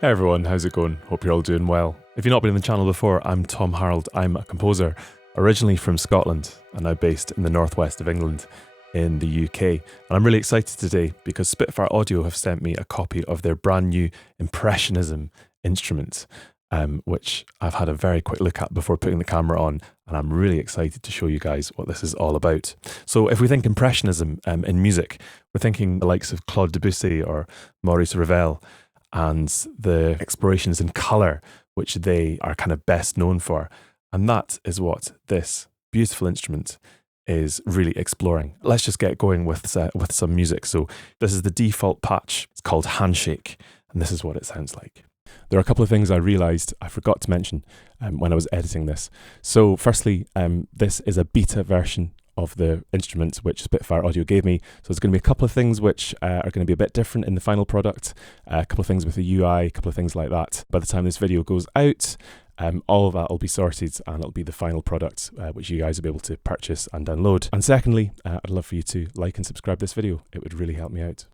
Hey everyone, how's it going? Hope you're all doing well. If you've not been on the channel before, I'm Tom Harrold. I'm a composer, originally from Scotland and now based in the northwest of England in the UK. And I'm really excited today because Spitfire Audio have sent me a copy of their brand new Impressionism instrument, which I've had a very quick look at before putting the camera on, and I'm really excited to show you guys what this is all about. So if we think Impressionism in music, we're thinking the likes of Claude Debussy or Maurice Ravel, and the explorations in colour, which they are kind of best known for. And that is what this beautiful instrument is really exploring. Let's just get going with some music. So this is the default patch. It's called Handshake, and this is what it sounds like. There are a couple of things I realised I forgot to mention when I was editing this. So firstly, this is a beta version of the instrument which Spitfire Audio gave me. So there's going to be a couple of things which are going to be a bit different in the final product, a couple of things with the UI, a couple of things like that. By the time this video goes out, all of that will be sorted and it'll be the final product which you guys will be able to purchase and download. And secondly, I'd love for you to like and subscribe this video. It would really help me out.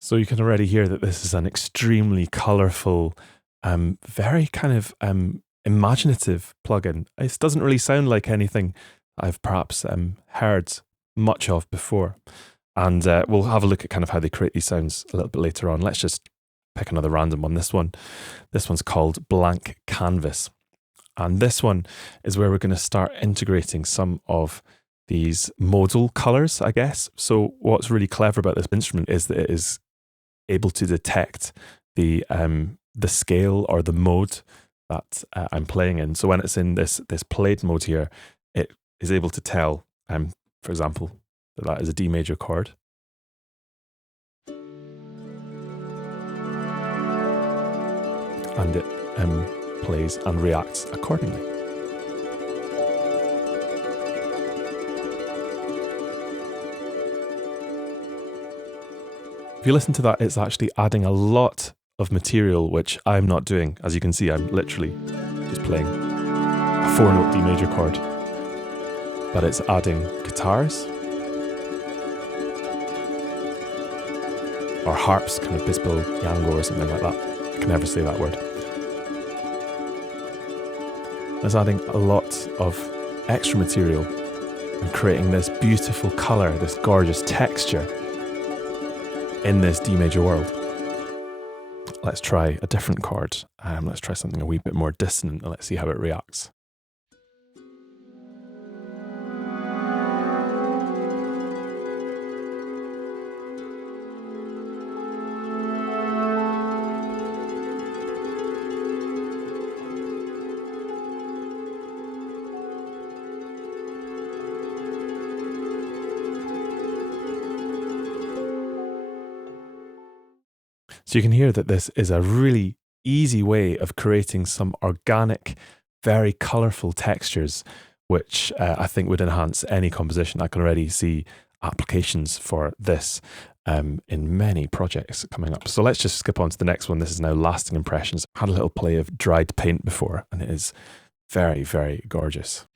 So you can already hear that this is an extremely colourful, very kind of imaginative plugin. It doesn't really sound like anything I've perhaps heard much of before. And we'll have a look at kind of how they create these sounds a little bit later on. Let's just pick another random one. This one's called Blank Canvas. And this one is where we're going to start integrating some of these modal colours, I guess. So what's really clever about this instrument is that it is able to detect the scale or the mode that I'm playing in. So when it's in this played mode here, it is able to tell, for example, that is a D major chord. And it plays and reacts accordingly. If you listen to that, it's actually adding a lot of material, which I'm not doing. As you can see, I'm literally just playing a 4-note D major chord. But it's adding guitars, or harps, kind of bisbil yango or something like that. I can never say that word. It's adding a lot of extra material and creating this beautiful colour, this gorgeous texture in this D major world. Let's try a different chord. Let's try something a wee bit more dissonant and let's see how it reacts. So you can hear that this is a really easy way of creating some organic, very colourful textures, which I think would enhance any composition. I can already see applications for this in many projects coming up. So let's just skip on to the next one. This is now Lasting Impressions. I had a little play of dried paint before, and it is very, very gorgeous.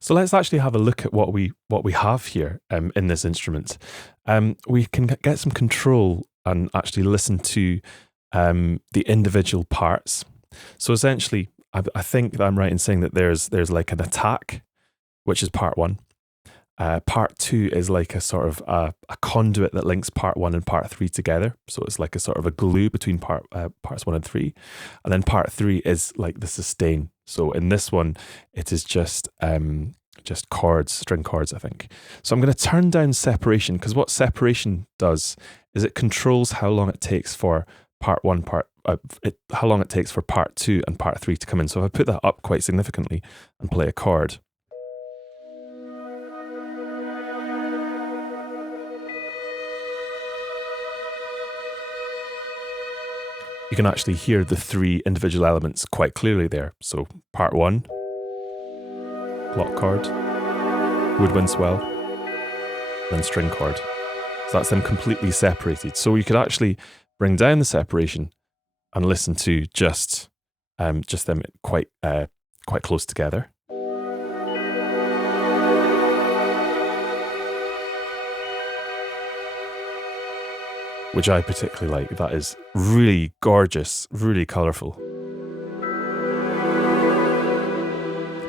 So let's actually have a look at what we have here in this instrument. We can get some control and actually listen to the individual parts. So essentially, I think that I'm right in saying that there's like an attack, which is part one. Part two is like a sort of a conduit that links part one and part three together. So it's like a sort of a glue between parts one and three. And then part three is like the sustain. So in this one, it is just chords, string chords, I think. So I'm going to turn down separation, because what separation does is it controls how long it takes for part one, how long it takes for part two and part three to come in. So if I put that up quite significantly and play a chord, you can actually hear the three individual elements quite clearly there. So part one, clock chord, woodwind swell, then string chord. So that's them completely separated. So you could actually bring down the separation and listen to just them quite close together. Which I particularly like. That is really gorgeous, really colourful.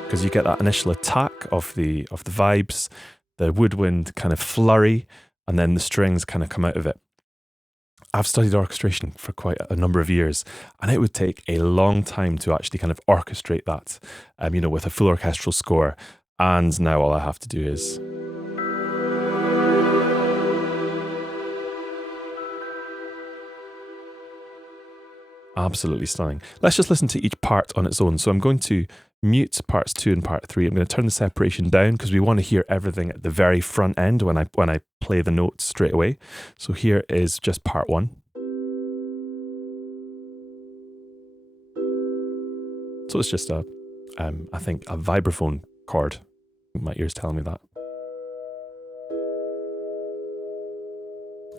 Because you get that initial attack of the vibes, the woodwind kind of flurry, and then the strings kind of come out of it. I've studied orchestration for quite a number of years, and it would take a long time to actually kind of orchestrate that, with a full orchestral score. And now all I have to do is absolutely stunning. Let's just listen to each part on its own. So I'm going to mute parts 2 and part 3. I'm going to turn the separation down because we want to hear everything at the very front end when I play the notes straight away. So here is just part 1. So it's just I think a vibraphone chord. My ear's telling me that.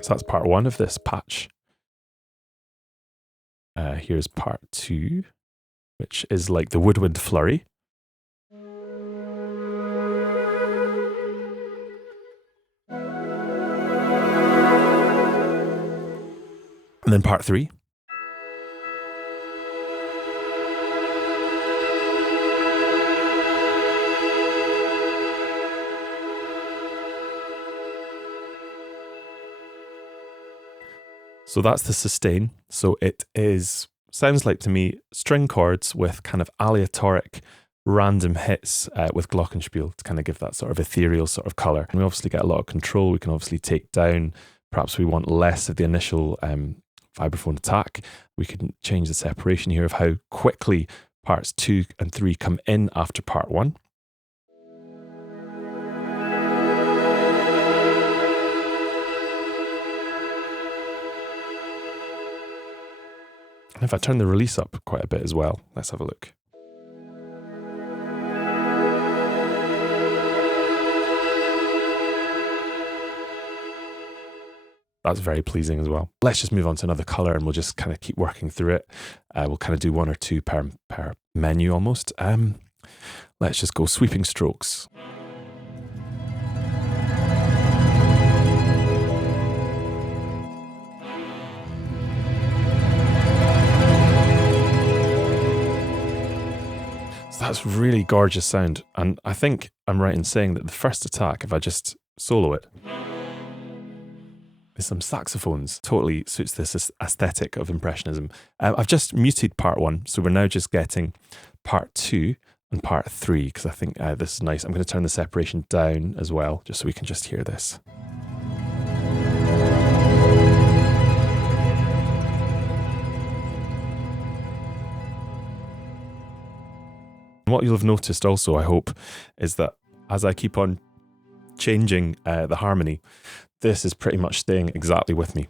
So that's part 1 of this patch. Here's part 2, which is like the woodwind flurry. And then part 3. So that's the sustain. So it sounds like to me string chords with kind of aleatoric random hits with glockenspiel to kind of give that sort of ethereal sort of colour. And we obviously get a lot of control. We can obviously take down, perhaps we want less of the initial vibraphone attack. We can change the separation here of how quickly parts 2 and 3 come in after part 1. And if I turn the release up quite a bit as well, let's have a look. That's very pleasing as well. Let's just move on to another colour and we'll just kind of keep working through it. We'll kind of do 1 or 2 per menu almost. Let's just go sweeping strokes. That's really gorgeous sound, and I think I'm right in saying that the first attack, if I just solo it, is some saxophones. Totally suits this aesthetic of Impressionism. I've just muted part 1, so we're now just getting part 2 and part 3, because I think this is nice. I'm going to turn the separation down as well, just so we can just hear this. What you'll have noticed also, I hope, is that as I keep on changing the harmony, this is pretty much staying exactly with me.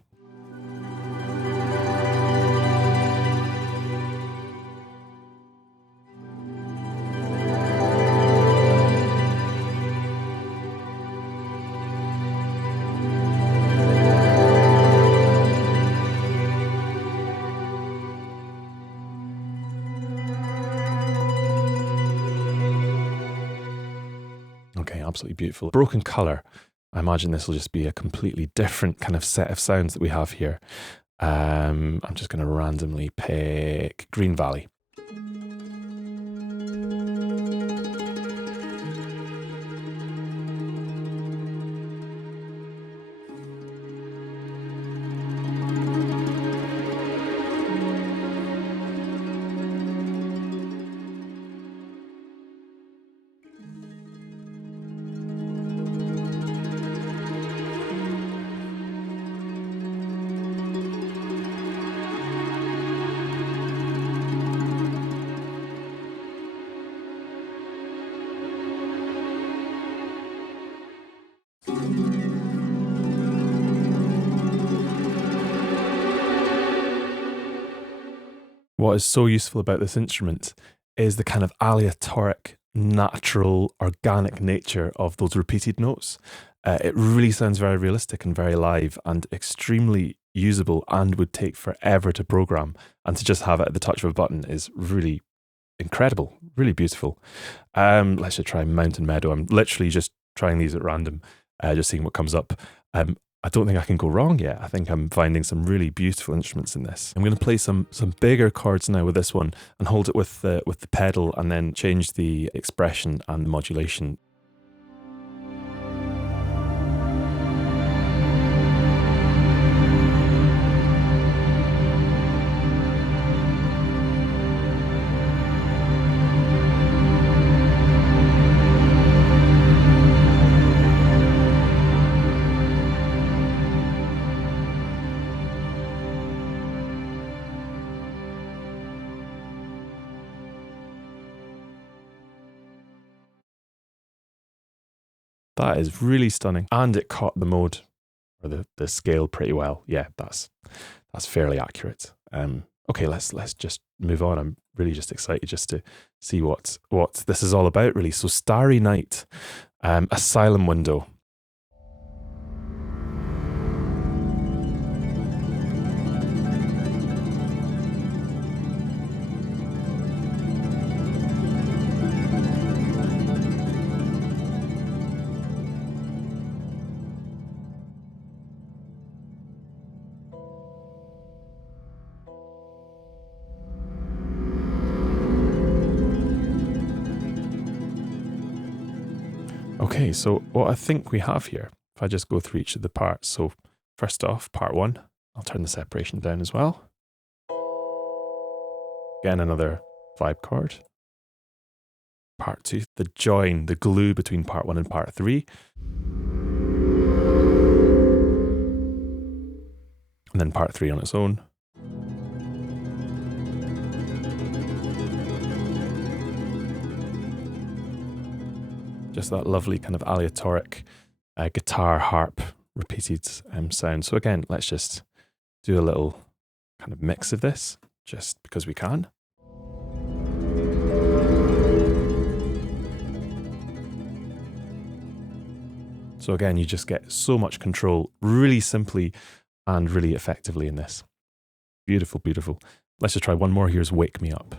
absolutely beautiful. Broken colour. I imagine this will just be a completely different kind of set of sounds that we have here. I'm just going to randomly pick Green Valley. What is so useful about this instrument is the kind of aleatoric, natural, organic nature of those repeated notes. It really sounds very realistic and very live and extremely usable, and would take forever to program, and to just have it at the touch of a button is really incredible, really beautiful. Let's just try Mountain Meadow. I'm literally just trying these at random, just seeing what comes up. I don't think I can go wrong yet. I think I'm finding some really beautiful instruments in this. I'm going to play some bigger chords now with this one and hold it with the pedal, and then change the expression and the modulation. That is really stunning, and it caught the mode or the scale pretty well. Yeah, that's fairly accurate. Okay, let's just move on. I'm really just excited just to see what this is all about, really. So, Starry Night, Asylum Window. Okay, so what I think we have here, if I just go through each of the parts. So first off, part 1, I'll turn the separation down as well. Again, another vibe chord. Part 2, the join, the glue between part 1 and part 3. And then part 3 on its own. Just that lovely kind of aleatoric guitar harp repeated sound. So again, let's just do a little kind of mix of this, just because we can. So again, you just get so much control really simply and really effectively in this. Beautiful, beautiful. Let's just try one more. Here's Wake Me Up.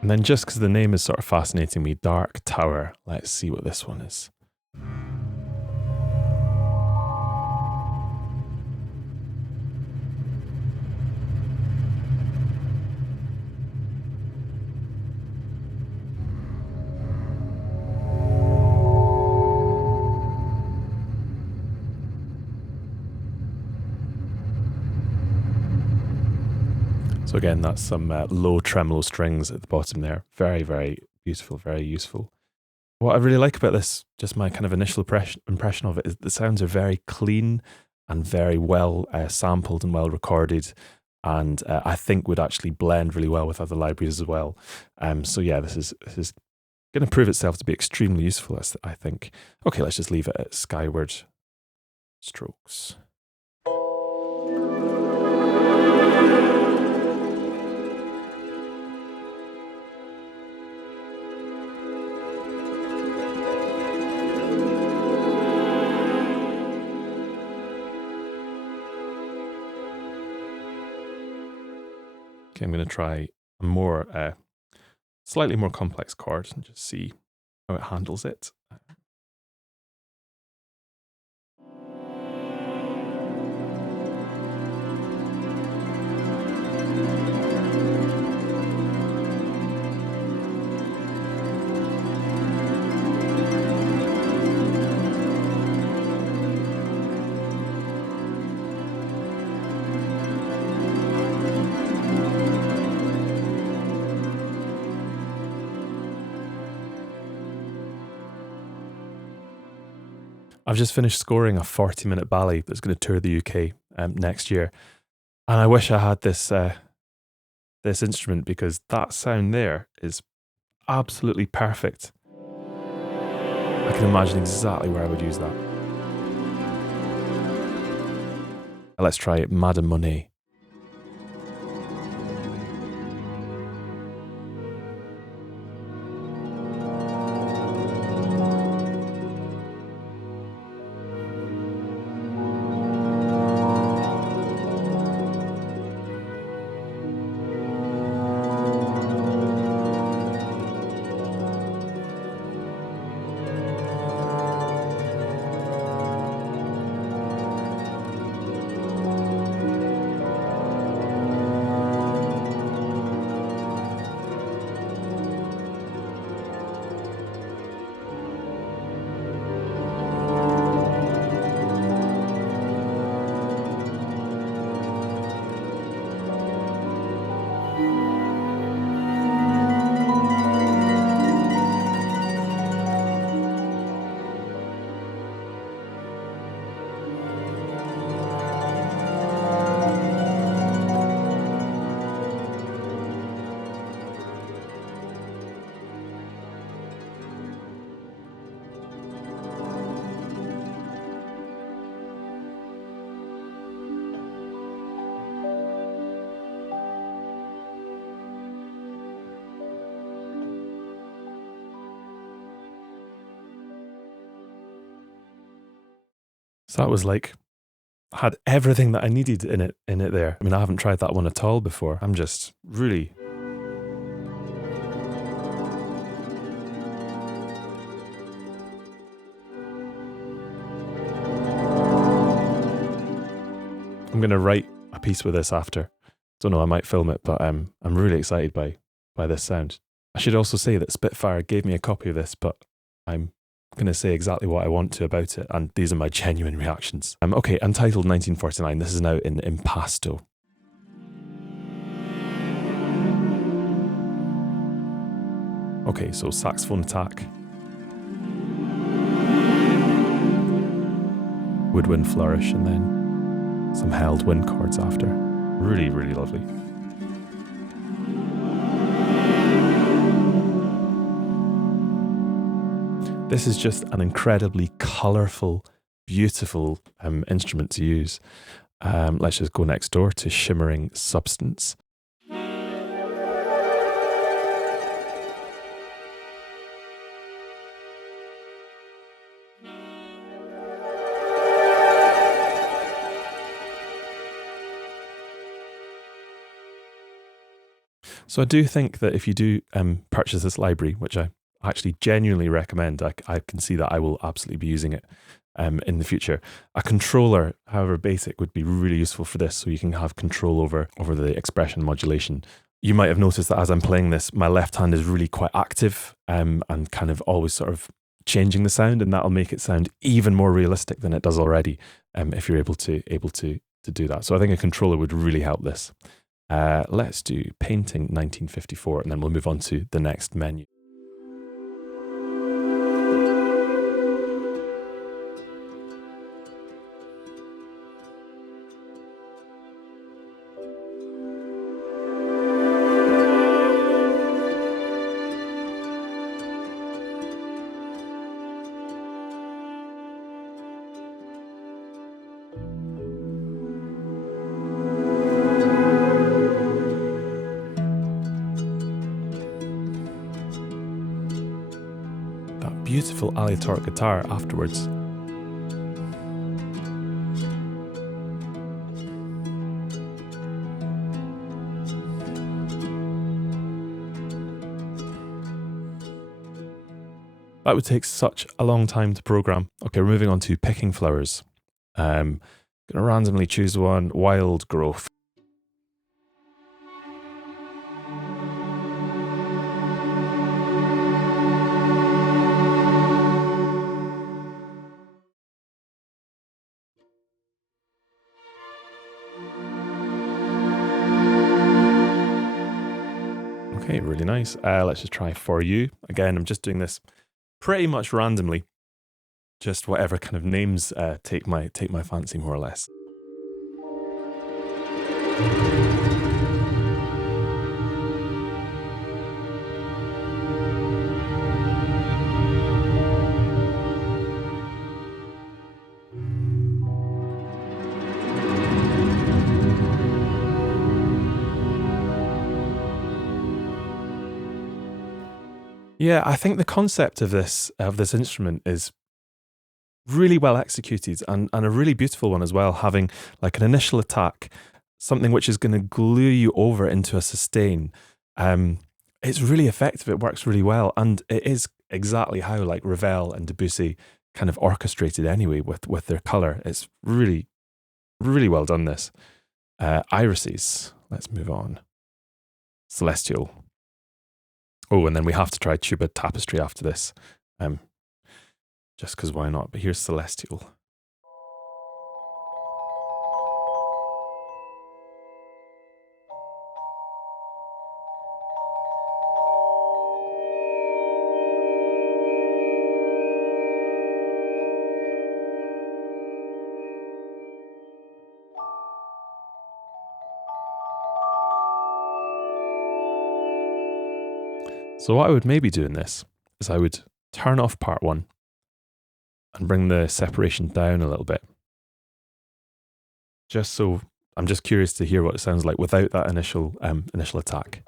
And then just because the name is sort of fascinating me, Dark Tower, let's see what this one is. So again, that's some low tremolo strings at the bottom there. Very, very beautiful, very useful. What I really like about this, just my kind of initial impression of it, is the sounds are very clean and very well sampled and well recorded, and I think would actually blend really well with other libraries as well. So yeah, this is going to prove itself to be extremely useful, I think. Okay, let's just leave it at Skyward strokes. Okay, I'm going to try a more, slightly more complex chord and just see how it handles it. I've just finished scoring a 40-minute ballet that's going to tour the UK next year. And I wish I had this instrument, because that sound there is absolutely perfect. I can imagine exactly where I would use that. Let's try Madame Monet. So that was like, had everything that I needed in it there. I mean, I haven't tried that one at all before. I'm just really... I'm going to write a piece with this after. Don't know, I might film it, but I'm really excited by this sound. I should also say that Spitfire gave me a copy of this, but I'm going to say exactly what I want to about it, and these are my genuine reactions. Okay, Untitled 1949. This is now in impasto. Okay, so saxophone attack, woodwind flourish, and then some held wind chords after. Really, really lovely. This is just an incredibly colourful, beautiful instrument to use. Let's just go next door to Shimmering Substance. So I do think that if you do purchase this library, which I actually genuinely recommend, I can see that I will absolutely be using it in the future. A controller, however basic, would be really useful for this, so you can have control over the expression modulation. You might have noticed that as I'm playing this, my left hand is really quite active and kind of always sort of changing the sound, and that'll make it sound even more realistic than it does already if you're able to do that. So I think a controller would really help this. Let's do Painting 1954, and then we'll move on to the next menu. beautiful aleatoric guitar afterwards. That would take such a long time to program. Okay, we're moving on to picking flowers. Gonna randomly choose one, wild growth. Okay, really nice. Let's just try For You. Again, I'm just doing this pretty much randomly. Just whatever kind of names take my fancy, more or less. Yeah, I think the concept of this instrument is really well executed and a really beautiful one as well, having like an initial attack, something which is going to glue you over into a sustain. It's really effective, it works really well, and it is exactly how like Ravel and Debussy kind of orchestrated anyway with their colour. It's really, really well done, this. Irises, let's move on. Celestial. Oh, and then we have to try tuba tapestry after this. Just because why not? But here's Celestial. So what I would maybe do in this is I would turn off part one and bring the separation down a little bit. Just so, I'm just curious to hear what it sounds like without that initial attack.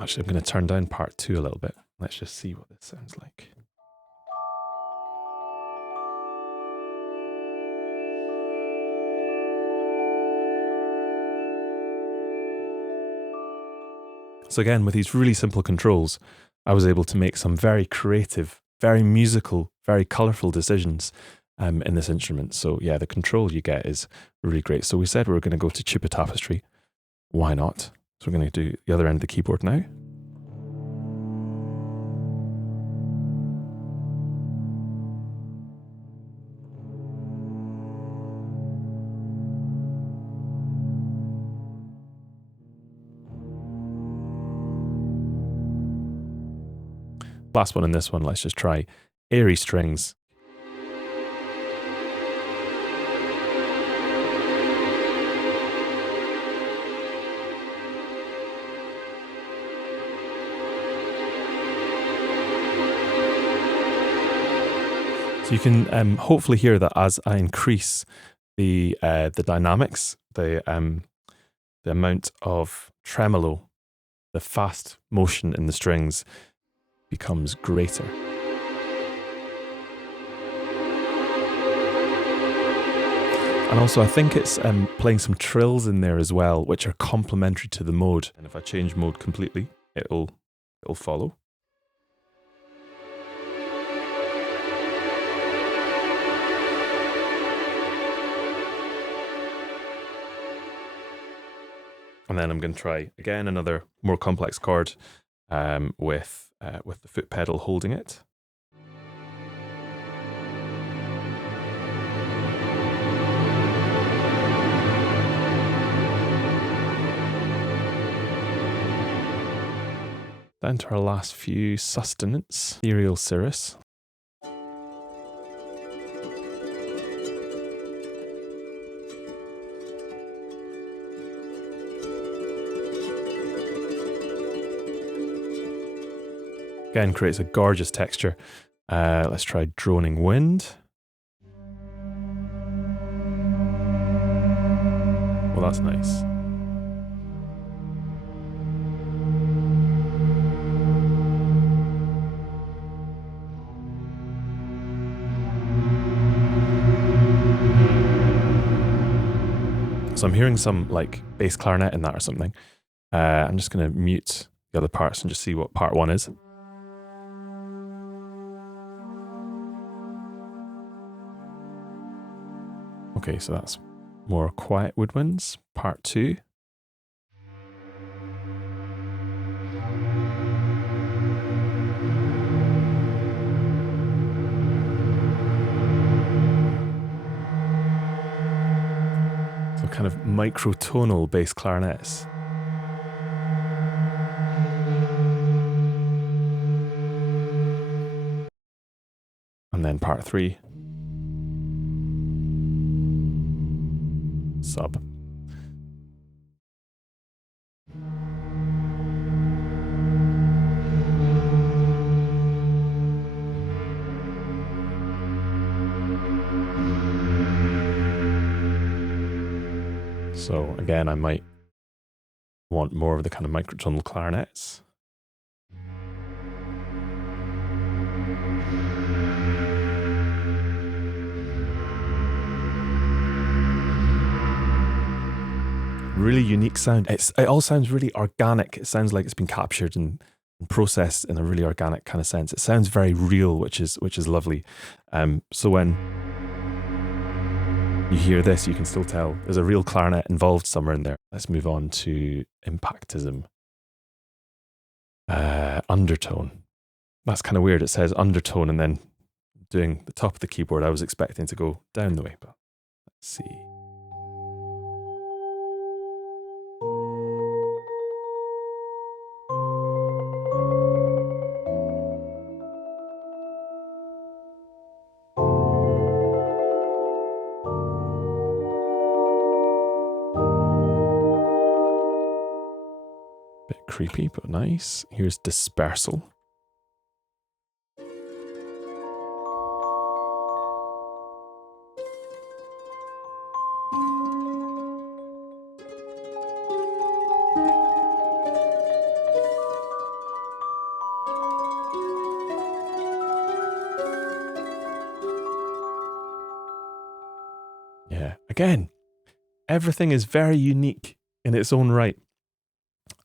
Actually, I'm going to turn down part two a little bit. Let's just see what this sounds like. So again, with these really simple controls, I was able to make some very creative, very musical, very colourful decisions in this instrument. So yeah, the control you get is really great. So we said we were going to go to tuba tapestry. Why not? So we're going to do the other end of the keyboard now. Last one in this one, let's just try airy strings. So you can hopefully hear that as I increase the dynamics, the amount of tremolo, the fast motion in the strings becomes greater. And also I think it's playing some trills in there as well, which are complementary to the mode. And if I change mode completely, it'll follow. And then I'm going to try again another more complex chord with the foot pedal holding it. Down to our last few, sustenance, ethereal Cirrus. Again, creates a gorgeous texture. Let's try droning wind. Well, that's nice. So I'm hearing some like bass clarinet in that or something. I'm just going to mute the other parts and just see what part 1 is. Okay, so that's more quiet woodwinds. Part 2. So kind of microtonal bass clarinets. And then part 3. Sub. So again, I might want more of the kind of microtonal clarinets. Really unique sound. It all sounds really organic. It sounds like it's been captured and processed in a really organic kind of sense. It sounds very real, which is lovely. So when you hear this, you can still tell there's a real clarinet involved somewhere in there. Let's move on to Impactism. Undertone. That's kind of weird. It says undertone and then doing the top of the keyboard. I was expecting to go down the way, but let's see. Creepy, but nice. Here's dispersal. Yeah, again, everything is very unique in its own right.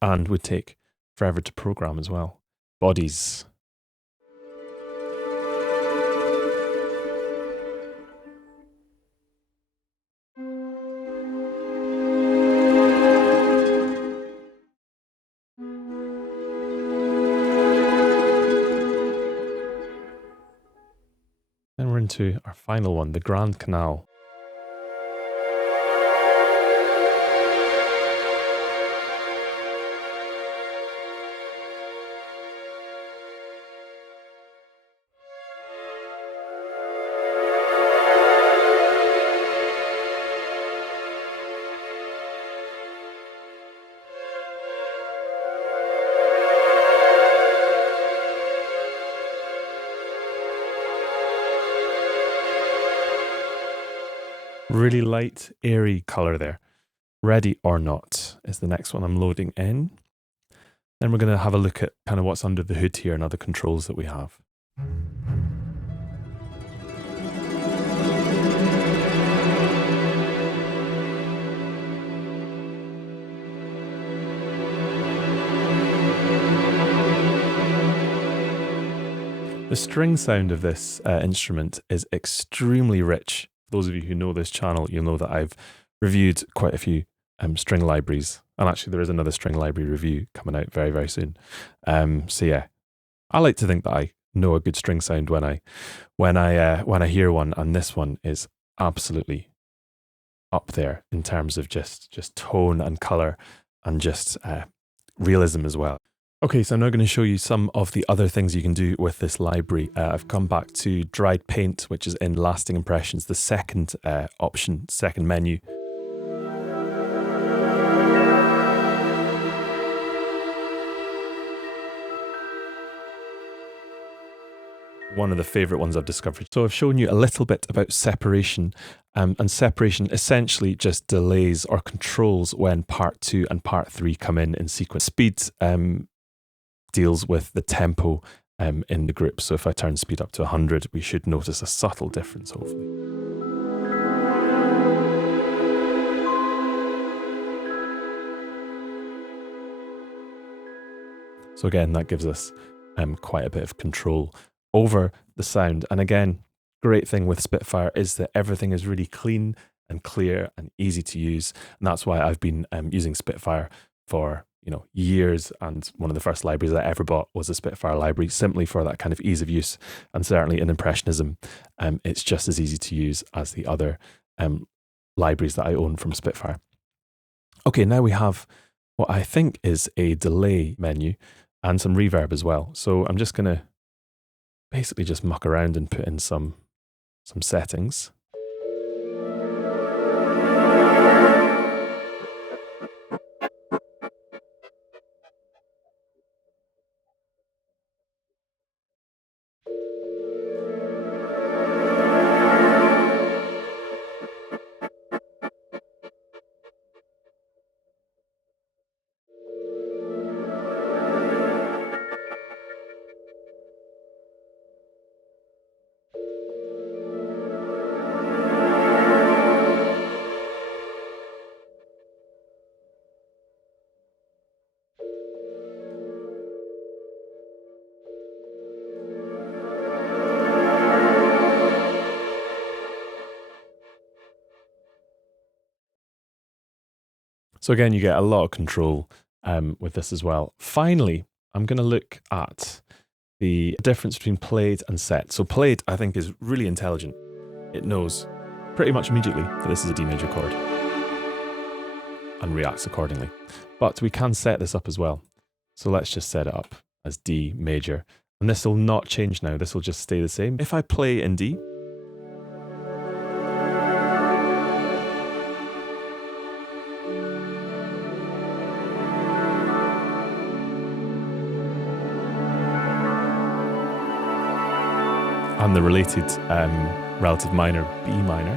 And would take forever to program as well. Bodies. Then we're into our final one, the Grand Canal. Really light, airy colour there. Ready or Not is the next one I'm loading in. Then we're going to have a look at kind of what's under the hood here and other controls that we have. The string sound of this instrument is extremely rich. Those of you who know this channel, you'll know that I've reviewed quite a few string libraries. And actually there is another string library review coming out very, very soon. So yeah, I like to think that I know a good string sound when I hear one, and this one is absolutely up there in terms of just tone and color and just realism as well. Okay, so I'm now going to show you some of the other things you can do with this library. I've come back to dried paint, which is in lasting impressions, the second option, second menu. One of the favorite ones I've discovered. So I've shown you a little bit about separation, and separation essentially just delays or controls when part 2 and part 3 come in sequence. Speed deals with the tempo in the group. So if I turn speed up to 100, we should notice a subtle difference, hopefully. So again, that gives us quite a bit of control over the sound. And again, great thing with Spitfire is that everything is really clean and clear and easy to use. And that's why I've been using Spitfire for years, and one of the first libraries I ever bought was a Spitfire library, simply for that kind of ease of use. And certainly in Impressionism, it's just as easy to use as the other libraries that I own from Spitfire. Okay, now we have what I think is a delay menu and some reverb as well. So I'm just going to basically just muck around and put in some settings. So again, you get a lot of control with this as well. Finally, I'm going to look at the difference between played and set. So played, I think, is really intelligent. It knows pretty much immediately that this is a D major chord and reacts accordingly. But we can set this up as well. So let's just set it up as D major. And this will not change now. This will just stay the same. If I play in D, and the related relative minor, B minor.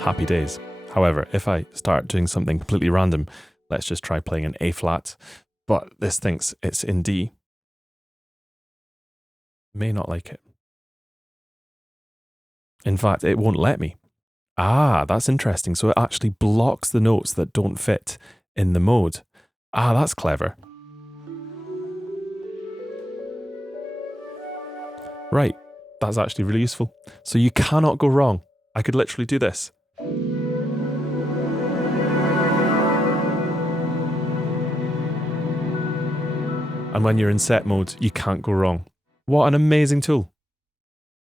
Happy days. However, if I start doing something completely random, let's just try playing an A flat, but this thinks it's in D, may not like it. In fact, it won't let me. Ah, that's interesting. So it actually blocks the notes that don't fit in the mode. Ah, that's clever. Right, that's actually really useful. So you cannot go wrong. I could literally do this. And when you're in set mode, you can't go wrong. What an amazing tool.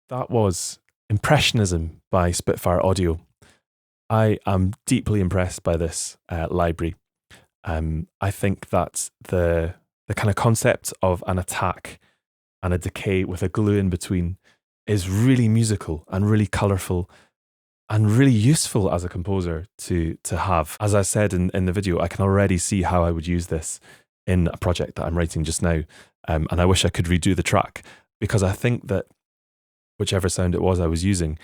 That was Impressionism by Spitfire Audio. I am deeply impressed by this library. I think that the kind of concept of an attack and a decay with a glue in between is really musical and really colourful and really useful as a composer to have. As I said in the video, I can already see how I would use this in a project that I'm writing just now. And I wish I could redo the track, because I think that whichever sound it was I was using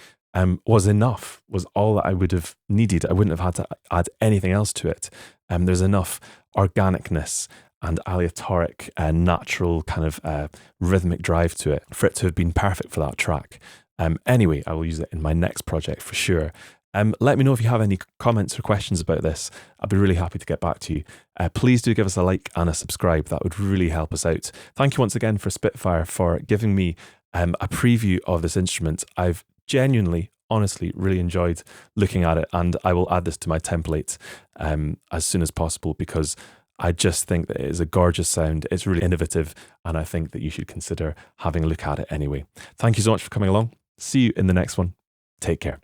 was enough, was all that I would have needed. I wouldn't have had to add anything else to it. There's enough organicness and aleatoric and natural kind of rhythmic drive to it for it to have been perfect for that track. Anyway, I will use it in my next project for sure. Let me know if you have any comments or questions about this. I'd be really happy to get back to you. Please do give us a like and a subscribe. That would really help us out. Thank you once again for Spitfire for giving me a preview of this instrument. I've genuinely, honestly, really enjoyed looking at it, and I will add this to my template as soon as possible, because I just think that it is a gorgeous sound. It's really innovative, and I think that you should consider having a look at it anyway. Thank you so much for coming along. See you in the next one. Take care.